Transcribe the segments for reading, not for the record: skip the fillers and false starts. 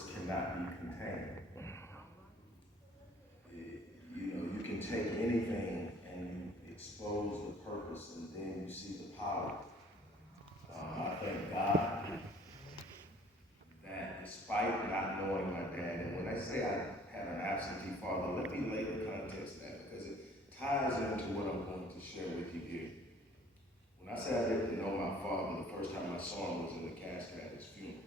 purpose cannot be contained. You can take anything and you expose the purpose, and then you see the power. I thank God that despite not knowing my dad, and when I say I had an absentee father, let me lay the context of that because it ties into what I'm going to share with you here. When I say I didn't know my father, the first time I saw him was in the casket at his funeral.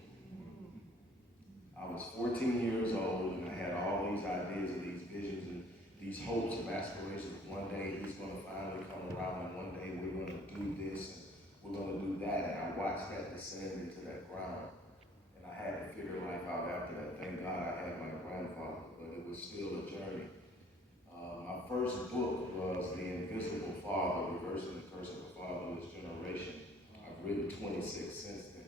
I was 14 years old, and I had all these ideas and these visions and these hopes and aspirations. One day he's going to finally come around, and one day we're going to do this, and we're going to do that. And I watched that descend into that ground, and I had to figure life out after that. Thank God I had my grandfather, but it was still a journey. My first book was The Invisible Father, Reversing the Curse of a Fatherless Generation. I've written 26 since then.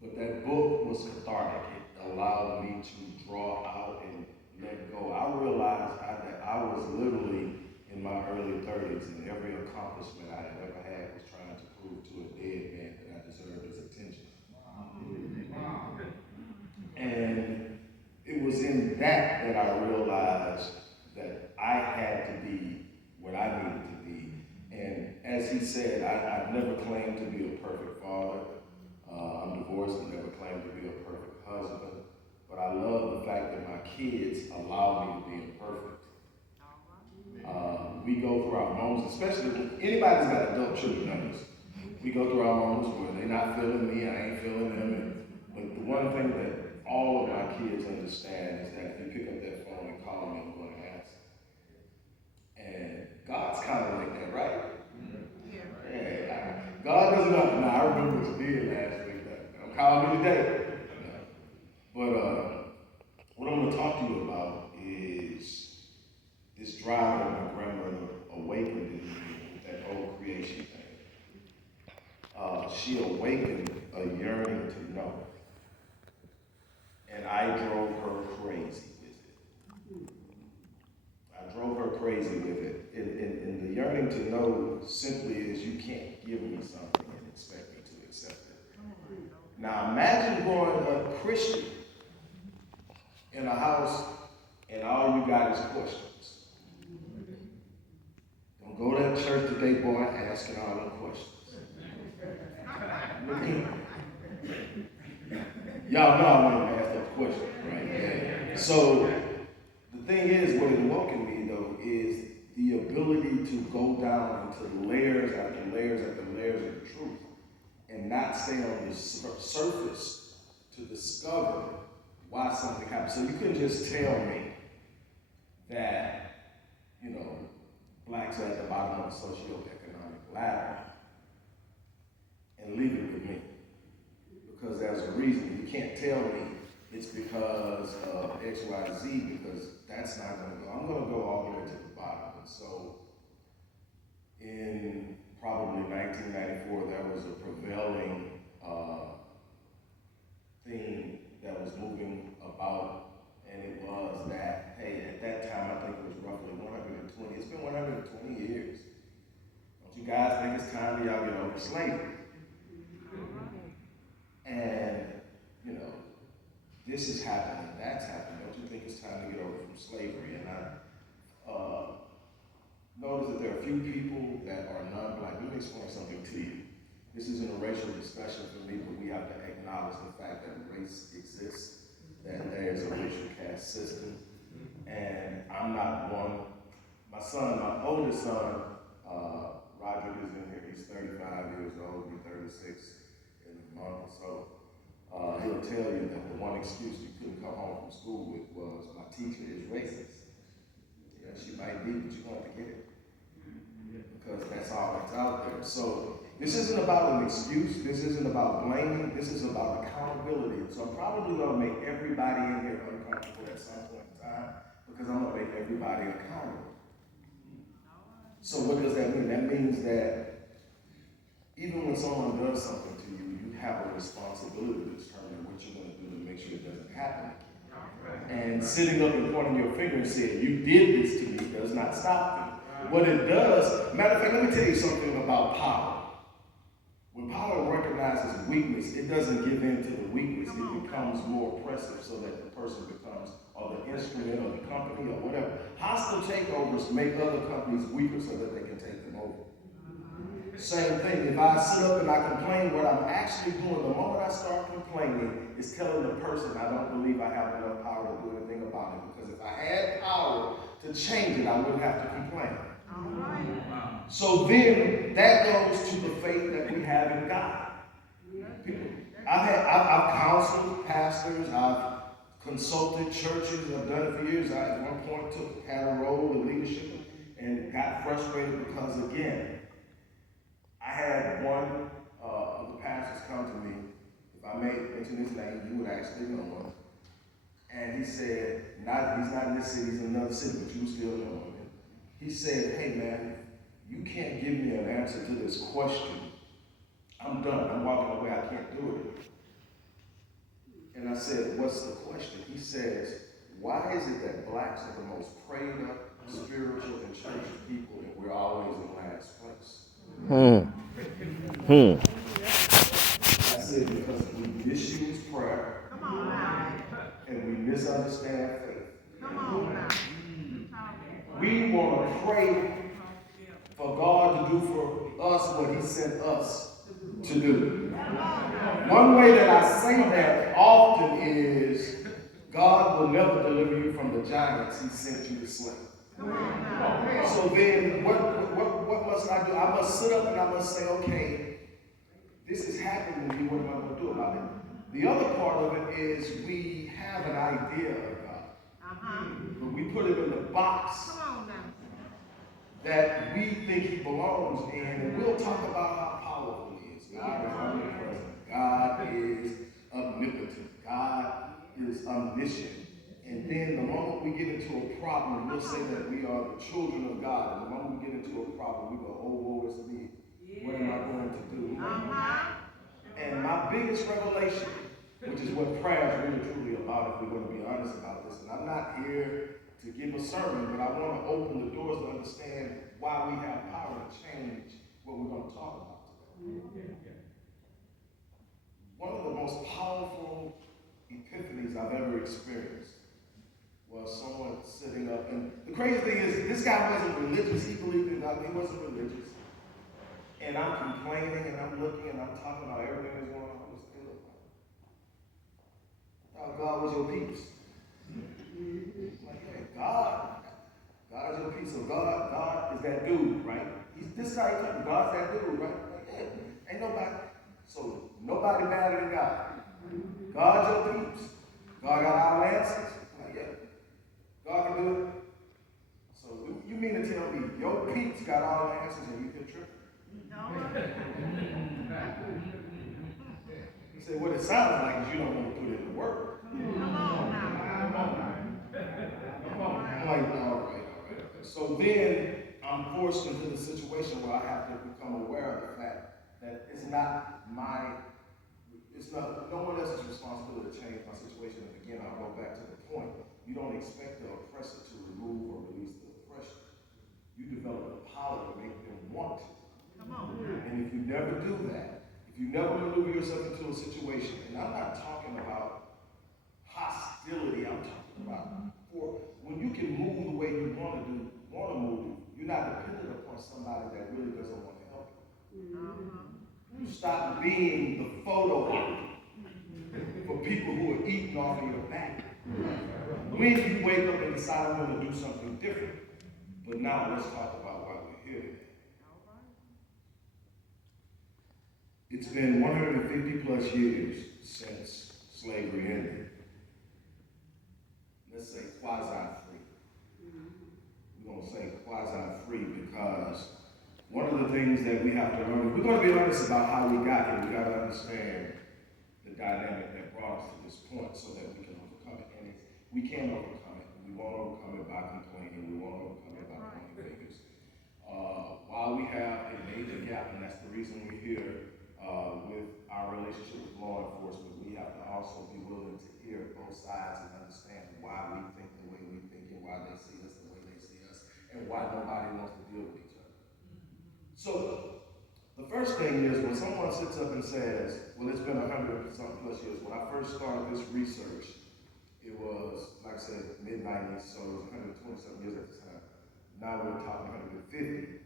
But that book was cathartic. It allowed me to draw out and let go. I realized that I was literally in my early 30s, and every accomplishment I had ever had was trying to prove to a dead man that I deserved his attention. Wow. And it was in that I realized that I had to be what I needed to be. And as he said, I've never claimed to be a perfect father. I'm divorced and never claimed to be a perfect husband. But I love the fact that my kids allow me to be imperfect. We go through our moments, especially when anybody's got adult children knows. We go through our moments where they're not feeling me, I ain't feeling them. But the one thing that all of my kids understand is that if you pick up that phone and call me, I'm going to answer. And God's kind of like that, right? Yeah. God doesn't know. Now, I remember what you did last week. I'm calling you today. But what I'm going to talk to you about is this drive that my grandmother awakened in me with that whole creation thing. She awakened a yearning to know. And I drove her crazy with it. I drove her crazy with it. And the yearning to know simply is you can't give me something and expect me to accept it. Now imagine growing up Christian in a house and all you got is questions. Don't go to that church today, boy, asking all them questions. Y'all know I want to ask that question, right? Yeah. So the thing is, what it awoken me though is the ability to go down into layers after layers after layers of the truth and not stay on the surface to discover why something happened. So you couldn't just tell me that, blacks are at the bottom of the socioeconomic ladder and leave it with me. Because there's a reason. You can't tell me it's because of X, Y, Z, because that's not going to go. I'm going to go all the way to the bottom. And so in probably 1994, there was a prevailing theme that was moving about, and it was that, hey, at that time, I think it was roughly 120. It's been 120 years. Don't you guys think it's time y'all get over slavery? And, this is happening, that's happening. Don't you think it's time to get over from slavery? And I noticed that there are a few people that are non-black. Let me explain something to you. This isn't a racial discussion for me, but we have to acknowledge the fact that race exists, that there is a racial caste system. And I'm not one. My oldest son, Rodrick is in here. He's 35 years old, he'll be 36 in a month or so. He'll tell you that the one excuse you couldn't come home from school with was my teacher is racist. Yeah, she might be, but you want to get it. Because that's all that's out there. So this isn't about an excuse. This isn't about blaming. This is about accountability. So I'm probably going to make everybody in here uncomfortable at some point in time because I'm going to make everybody accountable. So what does that mean? That means that even when someone does something to you, you have a responsibility to determine what you're going to do to make sure it doesn't happen again. And sitting up and pointing your finger and saying, you did this to me, does not stop me. What it does, matter of fact, let me tell you something about power. When power recognizes weakness, it doesn't give in to the weakness. It becomes more oppressive so that the person becomes, or the instrument, or the company, or whatever. Hostile takeovers make other companies weaker so that they can take them over. Same thing. If I sit up and I complain, what I'm actually doing, the moment I start complaining, is telling the person I don't believe I have enough power to do anything about it. Because if I had power to change it, I wouldn't have to complain. So then that goes to the faith that we have in God. I've counseled pastors, I've consulted churches, I've done it for years. I at one point had a role in leadership and got frustrated because, again, I had one of the pastors come to me. If I may mention his name, you would actually know him. And he said, he's not in this city, he's in another city, but you still know him. He said, hey man, you can't give me an answer to this question. I'm done. I'm walking away. I can't do it. And I said, what's the question? He says, why is it that blacks are the most prayed up, spiritual, and church people, and we're always in last place? I said, because we misuse prayer. And we misunderstand faith. We want to pray for God to do for us what he sent us to do. One way that I say that often is, God will never deliver you from the giants he sent you to slay. So then, what must I do? I must sit up and I must say, okay, this is happening to me, what am I going to do about it? The other part of it is we have an idea of God. But we put it in the box that we think he belongs in, and we'll talk about how powerful he is. God is omnipresent. God is omnipotent. God is omniscient. And then the moment we get into a problem, we'll say that we are the children of God. And the moment we get into a problem, we go, oh, woe is me. What am I going to do? And my biggest revelation, which is what prayer is really truly about, if we're going to be honest about this, and I'm not here to give a sermon, but I want to open the doors to understand why we have power to change what we're going to talk about today. One of the most powerful epiphanies I've ever experienced was someone sitting up, and the crazy thing is, this guy wasn't religious. He believed in God, but he wasn't religious. And I'm complaining, and I'm looking, and I'm talking about everything that's going on. It's good. God was your peace. Like, hey, God is your peace. So God is that dude, right? This guy, God's that dude, right? Like, yeah, ain't nobody. So nobody better than God. God's your peace. God got our answers. Like, yeah, God can do it. So you mean to tell me your peeps got all the answers and you can trip? He said, what it sounds like is you don't want to put in the work. Come on now. I'm like, all right. So then I'm forced into the situation where I have to become aware of the fact that it's not no one else's responsibility to change my situation. And again, I'll go back to the point. You don't expect the oppressor to remove or release the oppression. You develop the power to make them want to. Come on. And if you never do that, if you never maneuver yourself into a situation, and I'm not talking about hostility, I'm talking about when you can move the way you want to move, you're not dependent upon somebody that really doesn't want to help you. You stop being the photo op for people who are eating off of your back. When you wake up and decide I'm going to do something different. But now let's talk about why we're here today. It's been 150 plus years since slavery ended. Let's say quasi-free. We're going to say quasi-free because one of the things that we have to learn, we're going to be honest about how we got here. We got to understand the dynamic that brought us to this point so that we can overcome it. And we can overcome it. We won't overcome it by complaining. We won't overcome it by pointing fingers. While we have a major gap, and that's the reason we're here with our relationship with law enforcement, we have to also be willing to hear both sides and understand why we think the way we think and why they see us the way they see us and why nobody wants to deal with each other. So The first thing is when someone sits up and says, well, it's been 100 something plus years. When I first started this research, it was, like I said, mid-90s, so it was 120 something years at the time. Now we're talking 150.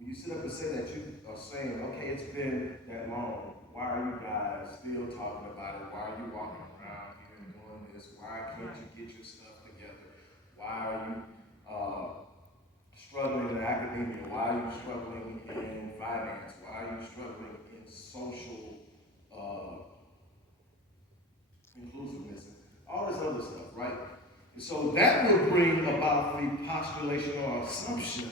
When you sit up and say that, you are saying, okay, it's been that long. Why are you guys still talking about it? Why are you walking around here and doing this? Why can't you get your stuff together? Why are you struggling in academia? Why are you struggling in finance? Why are you struggling in social inclusiveness? All this other stuff, right? And so that will bring about the postulation or assumption